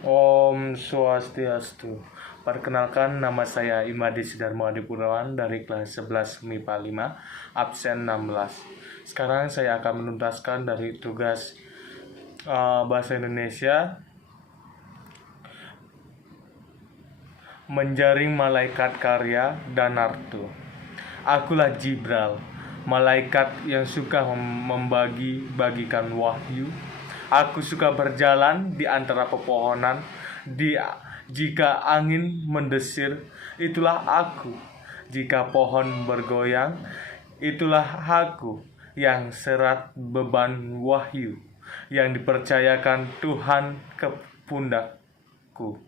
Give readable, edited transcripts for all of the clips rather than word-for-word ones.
Om Swastiastu. Perkenalkan, nama saya Imadi Sidarmo Adipurnawan dari kelas 11 MIPA 5, absen 16. Sekarang saya akan menuntaskan dari tugas Bahasa Indonesia, Menjaring Malaikat Karya Danarto. Akulah Jibral, malaikat yang suka membagi-bagikan wahyu. Aku suka berjalan di antara pepohonan. Jika angin mendesir, itulah aku. Jika pohon bergoyang, itulah aku yang serat beban wahyu yang dipercayakan Tuhan ke pundakku.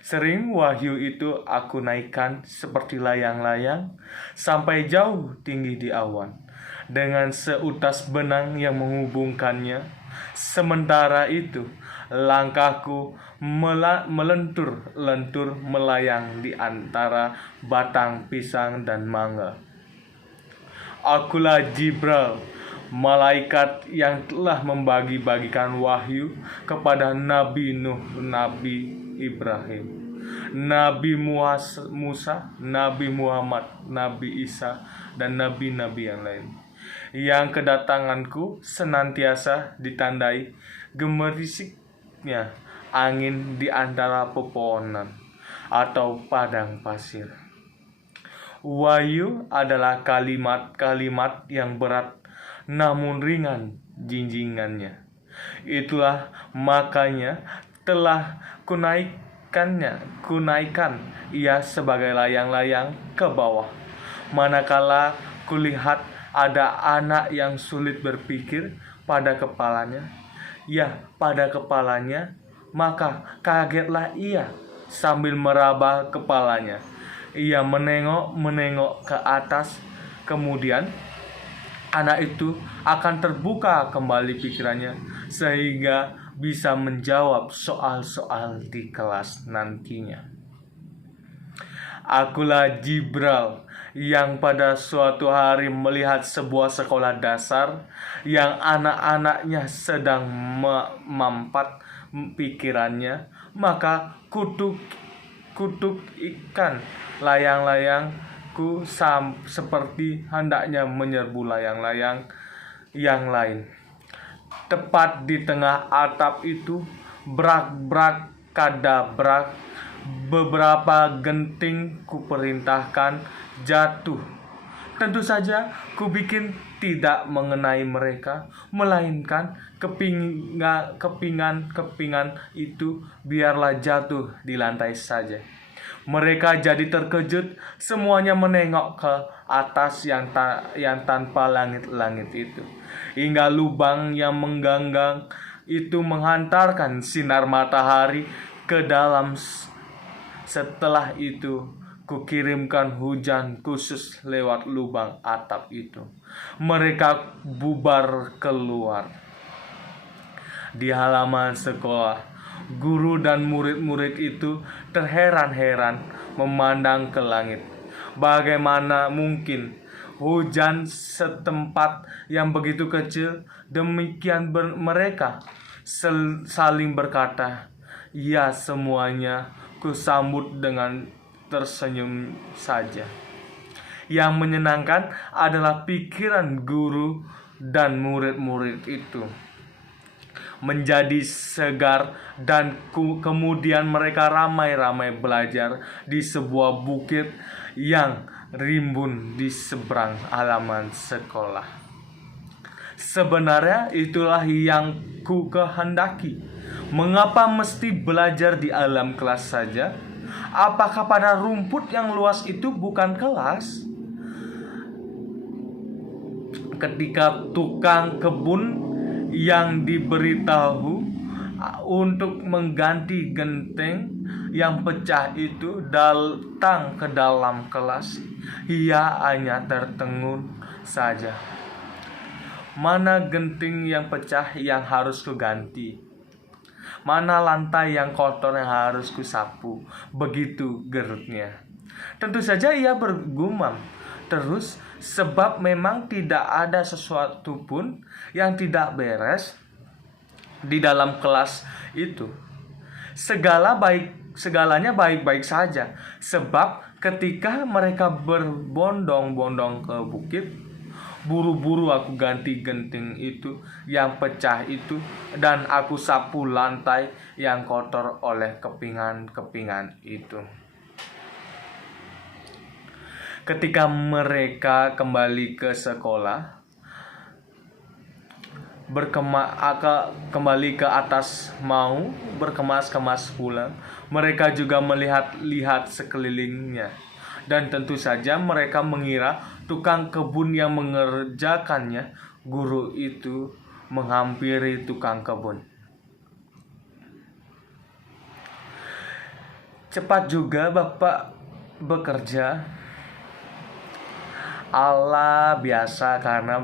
Sering wahyu itu aku naikkan seperti layang-layang sampai jauh tinggi di awan, dengan seutas benang yang menghubungkannya. Sementara itu, langkahku melentur-lentur melayang di antara batang pisang dan mangga. Akulah Jibral, malaikat yang telah membagi-bagikan wahyu kepada Nabi Nuh, Nabi Ibrahim, Nabi Musa, Nabi Muhammad, Nabi Isa, dan nabi-nabi yang lain. Yang kedatanganku senantiasa ditandai gemerisiknya angin di antara pepohonan atau padang pasir. Wahyu adalah kalimat-kalimat yang berat namun ringan jinjingannya. Itulah makanya telah kunaikan ia sebagai layang-layang ke bawah. Manakala kulihat ada anak yang sulit berpikir pada kepalanya, maka kagetlah ia sambil meraba kepalanya. Ia menengok ke atas, kemudian anak itu akan terbuka kembali pikirannya sehingga bisa menjawab soal-soal di kelas nantinya. Akulah Jibral yang pada suatu hari melihat sebuah sekolah dasar yang anak-anaknya sedang memampat pikirannya, maka kutuk ikan layang-layangku seperti hendaknya menyerbu layang-layang yang lain. Tepat di tengah atap itu, brak-brak kadabrak, beberapa genting kuperintahkan jatuh. Tentu saja kubikin tidak mengenai mereka, melainkan kepingan itu biarlah jatuh di lantai saja. Mereka jadi terkejut, semuanya menengok ke atas yang tanpa langit-langit itu, hingga lubang yang mengganggang itu menghantarkan sinar matahari ke dalam. Setelah itu, kukirimkan hujan khusus lewat lubang atap itu. Mereka bubar keluar. Di halaman sekolah, guru dan murid-murid itu terheran-heran memandang ke langit. Bagaimana mungkin hujan setempat yang begitu kecil demikian mereka saling berkata, "Ya, semuanya." Kusambut dengan tersenyum saja. Yang menyenangkan adalah pikiran guru dan murid-murid itu menjadi segar, dan kemudian mereka ramai-ramai belajar di sebuah bukit yang rimbun di seberang halaman sekolah. Sebenarnya itulah yang ku kehendaki. Mengapa mesti belajar di alam kelas saja? Apakah pada rumput yang luas itu bukan kelas? Ketika tukang kebun yang diberitahu untuk mengganti genteng yang pecah itu datang ke dalam kelas, ia hanya tertegun saja. Mana genting yang pecah yang harus kuganti? Mana lantai yang kotor yang harus kusapu? Begitu gerutnya. Tentu saja ia bergumam terus, sebab memang tidak ada sesuatu pun yang tidak beres di dalam kelas itu. Segalanya baik-baik saja, sebab ketika mereka berbondong-bondong ke bukit, buru-buru aku ganti genting itu yang pecah itu, dan aku sapu lantai yang kotor oleh kepingan-kepingan itu. Ketika mereka kembali ke sekolah, kembali ke atas mau berkemas-kemas pulang, mereka juga melihat-lihat sekelilingnya, dan tentu saja mereka mengira tukang kebun yang mengerjakannya. Guru itu menghampiri tukang kebun. "Cepat juga Bapak bekerja." "Allah, biasa, karena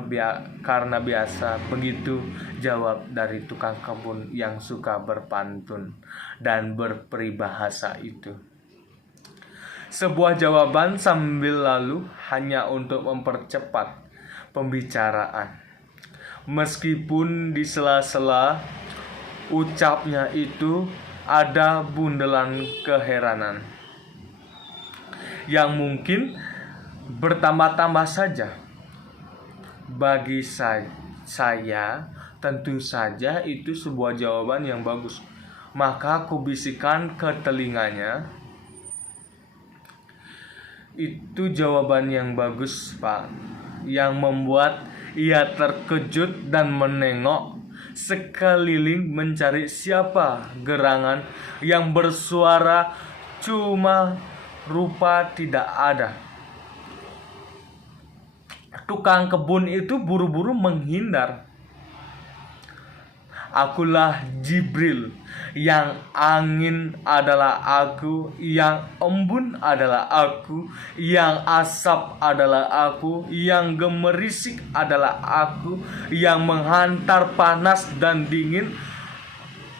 biasa," begitu jawab dari tukang kebun yang suka berpantun dan berperibahasa itu. Sebuah jawaban sambil lalu hanya untuk mempercepat pembicaraan. Meskipun di sela-sela ucapnya itu ada bundelan keheranan yang mungkin bertambah-tambah saja. Bagi saya, tentu saja itu sebuah jawaban yang bagus. Maka aku bisikan ke telinganya, "Itu jawaban yang bagus, Pak," yang membuat ia terkejut dan menengok sekeliling mencari siapa gerangan yang bersuara, cuma rupa tidak ada. Tukang kebun itu buru-buru menghindar. "Akulah Jibril, yang angin adalah aku, yang embun adalah aku, yang asap adalah aku, yang gemerisik adalah aku, yang menghantar panas dan dingin.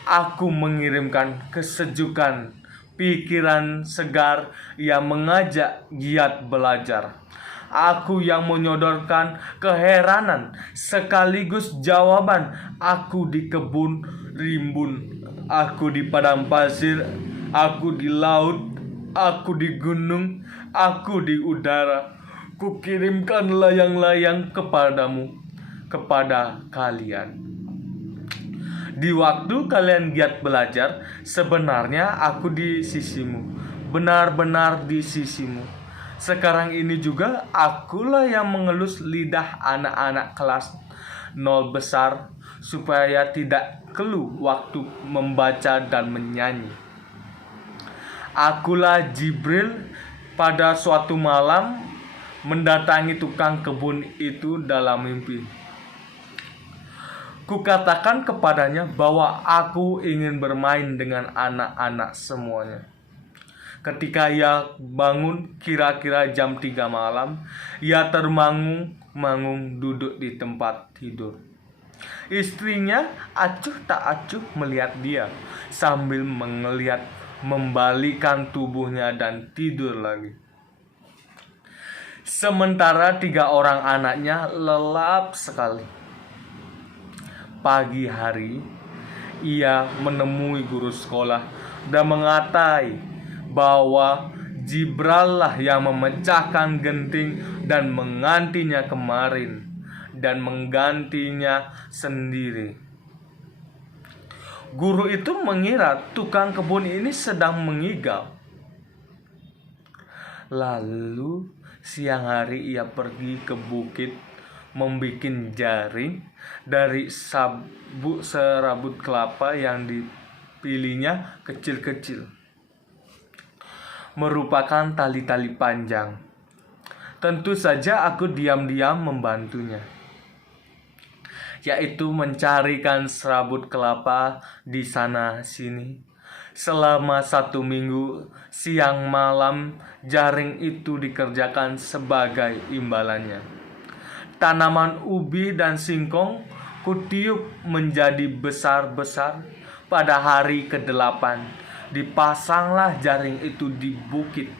Aku mengirimkan kesejukan, pikiran segar yang mengajak giat belajar. Aku yang menyodorkan keheranan sekaligus jawaban. Aku di kebun rimbun, aku di padang pasir, aku di laut, aku di gunung, aku di udara. Kukirimkan layang-layang kepadamu, kepada kalian. Di waktu kalian giat belajar, sebenarnya aku di sisimu, benar-benar di sisimu. Sekarang ini juga akulah yang mengelus lidah anak-anak kelas 0 besar supaya tidak keluh waktu membaca dan menyanyi. Akulah Jibril pada suatu malam mendatangi tukang kebun itu dalam mimpi. Kukatakan kepadanya bahwa aku ingin bermain dengan anak-anak semuanya. Ketika ia bangun kira-kira jam 3 malam, ia termangung-mangung duduk di tempat tidur. Istrinya acuh tak acuh melihat dia, sambil membalikan tubuhnya dan tidur lagi. Sementara 3 orang anaknya lelap sekali. Pagi hari, ia menemui guru sekolah dan mengatai bahwa Jibril lah yang memecahkan genting dan menggantinya kemarin, dan menggantinya sendiri. Guru itu mengira tukang kebun ini sedang mengigau. Lalu siang hari ia pergi ke bukit, membuat jaring dari serabut kelapa yang dipilihnya kecil-kecil, merupakan tali-tali panjang. Tentu saja aku diam-diam membantunya, yaitu mencarikan serabut kelapa di sana sini. Selama 1 minggu, siang malam jaring itu dikerjakan sebagai imbalannya. Tanaman ubi dan singkong kutiup menjadi besar-besar. Pada hari ke-8 dipasanglah jaring itu di bukit.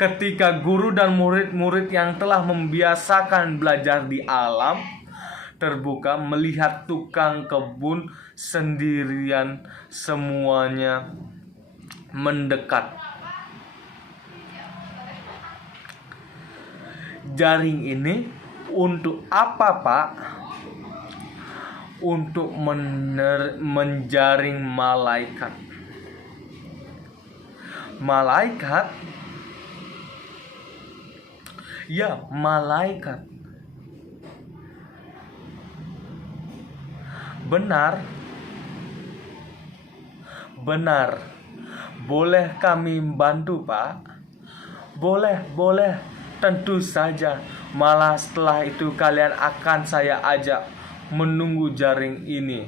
Ketika guru dan murid-murid yang telah membiasakan belajar di alam terbuka melihat tukang kebun sendirian semuanya mendekat. Jaring ini untuk apa, Pak? Untuk menjaring malaikat. Malaikat? Ya, malaikat. Benar. Benar. Boleh kami bantu, Pak? Boleh. Tentu saja. Malah setelah itu kalian akan saya ajak menunggu jaring ini.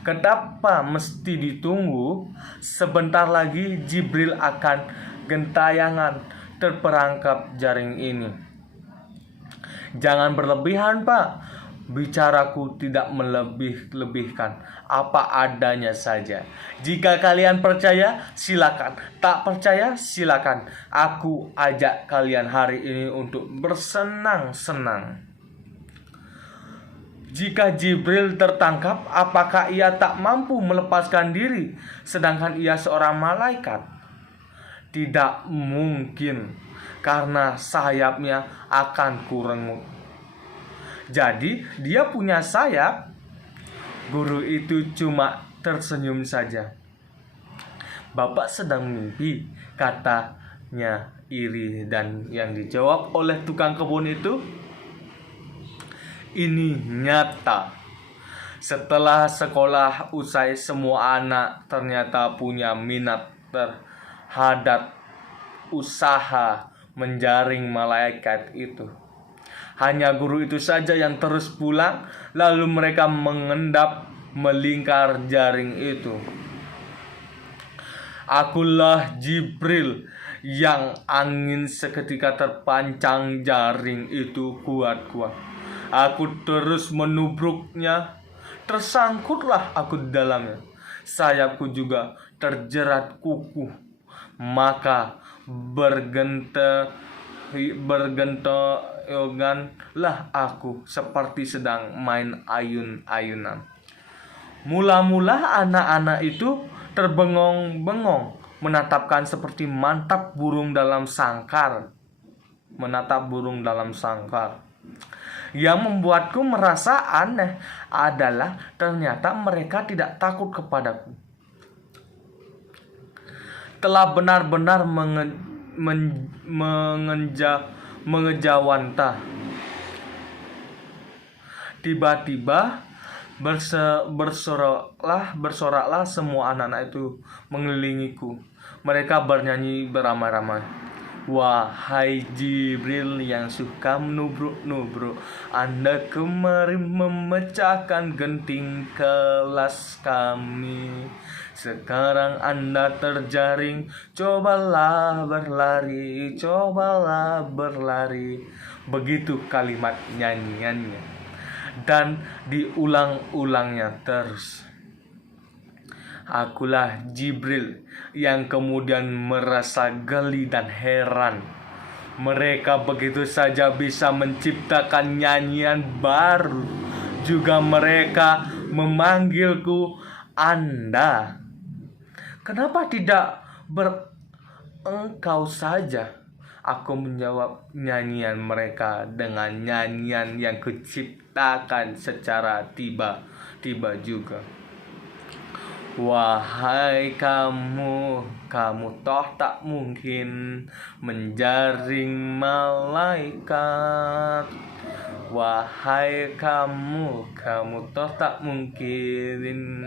Kenapa mesti ditunggu? Sebentar lagi Jibril akan gentayangan terperangkap jaring ini. Jangan berlebihan, Pak. Bicaraku tidak melebih-lebihkan, apa adanya saja. Jika kalian percaya, silakan. Tak percaya, silakan. Aku ajak kalian hari ini untuk bersenang-senang. Jika Jibril tertangkap, apakah ia tak mampu melepaskan diri, sedangkan ia seorang malaikat? Tidak mungkin, karena sayapnya akan kurengut. Jadi dia punya sayap. Guru itu cuma tersenyum saja. Bapak sedang mimpi, katanya iri. Dan yang dijawab oleh tukang kebun itu, ini nyata. Setelah sekolah usai, semua anak ternyata punya minat terhadap usaha menjaring malaikat itu. Hanya guru itu saja yang terus pulang, lalu mereka mengendap melingkar jaring itu. Akulah Jibril yang angin seketika terpancang jaring itu kuat-kuat. Aku terus menubruknya, tersangkutlah aku di dalamnya. Sayapku juga terjerat kuku, maka bergentoyanlah aku seperti sedang main ayun-ayunan. Mula-mula anak-anak itu terbengong-bengong, menatap burung dalam sangkar. Yang membuatku merasa aneh adalah ternyata mereka tidak takut kepadaku. Telah benar-benar mengejawantah. Tiba-tiba bersoraklah semua anak-anak itu mengelilingiku. Mereka bernyanyi beramai-ramai. Wahai Jibril yang suka menubruk-nubruk, Anda kemari memecahkan genting kelas kami. Sekarang Anda terjaring, cobalah berlari. Begitu kalimat nyanyiannya, dan diulang-ulangnya terus. Akulah Jibril yang kemudian merasa geli dan heran. Mereka begitu saja bisa menciptakan nyanyian baru. Juga mereka memanggilku Anda. Kenapa tidak engkau saja? Aku menjawab nyanyian mereka dengan nyanyian yang kuciptakan secara tiba-tiba juga. Wahai kamu toh tak mungkin menjaring malaikat. Wahai kamu toh tak mungkin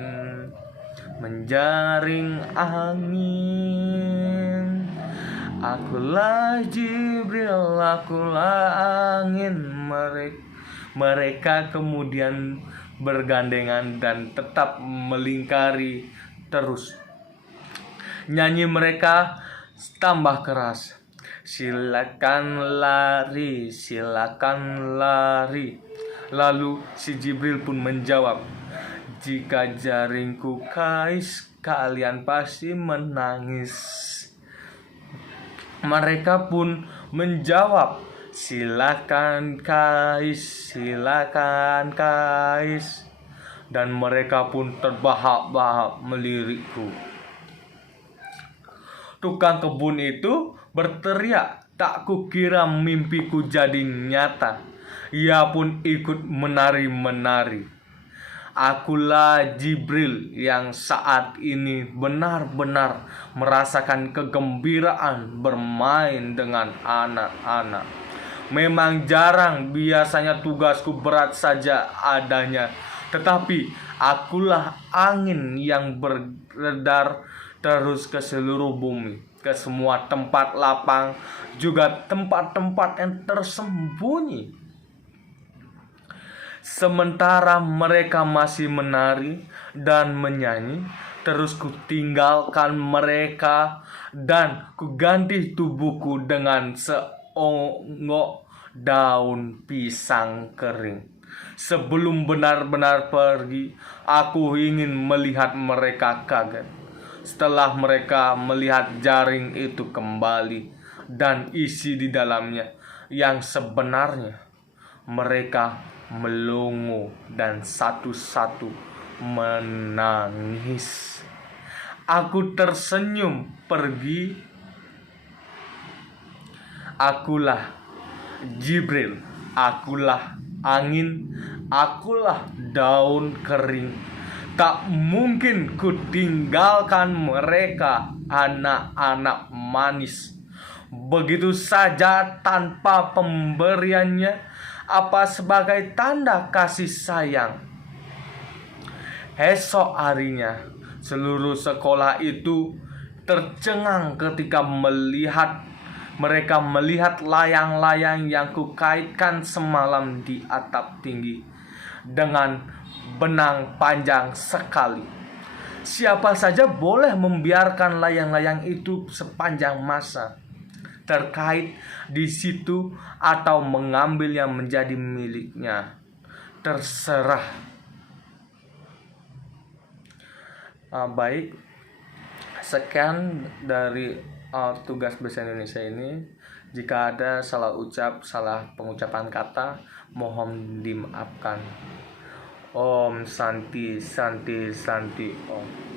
menjaring angin. Akulah Jibril, akulah angin. Mereka kemudian bergandengan dan tetap melingkari terus. Nyanyi mereka tambah keras. Silakan lari. Lalu si Jibril pun menjawab, jika jaringku kais, kalian pasti menangis. Mereka pun menjawab, Silakan Kais, silakan Kais. Dan mereka pun terbahak-bahak melirikku. Tukang kebun itu berteriak, tak kukira mimpiku jadi nyata. Ia pun ikut menari-menari. Akulah Jibril yang saat ini benar-benar merasakan kegembiraan bermain dengan anak-anak. Memang jarang, biasanya tugasku berat saja adanya, tetapi akulah angin yang beredar terus ke seluruh bumi, ke semua tempat lapang, juga tempat-tempat yang tersembunyi. Sementara mereka masih menari dan menyanyi, terus kutinggalkan mereka dan kuganti tubuhku dengan seonggok daun pisang kering. Sebelum benar-benar pergi, aku ingin melihat mereka kaget. Setelah mereka melihat jaring itu kembali dan isi di dalamnya yang sebenarnya, mereka melongo dan satu-satu menangis. Aku tersenyum pergi. Akulah Jibril, akulah angin, akulah daun kering. Tak mungkin kutinggalkan mereka, anak-anak manis, begitu saja tanpa pemberiannya, apa sebagai tanda kasih sayang. Esok harinya, seluruh sekolah itu tercengang ketika mereka melihat layang-layang yang kukaitkan semalam di atap tinggi dengan benang panjang sekali. Siapa saja boleh membiarkan layang-layang itu sepanjang masa terkait di situ atau mengambil yang menjadi miliknya. Terserah. Baik, sekian dari tugas bahasa Indonesia ini. Jika ada salah ucap, salah pengucapan kata, mohon dimaafkan. Om Santi Santi Santi Om.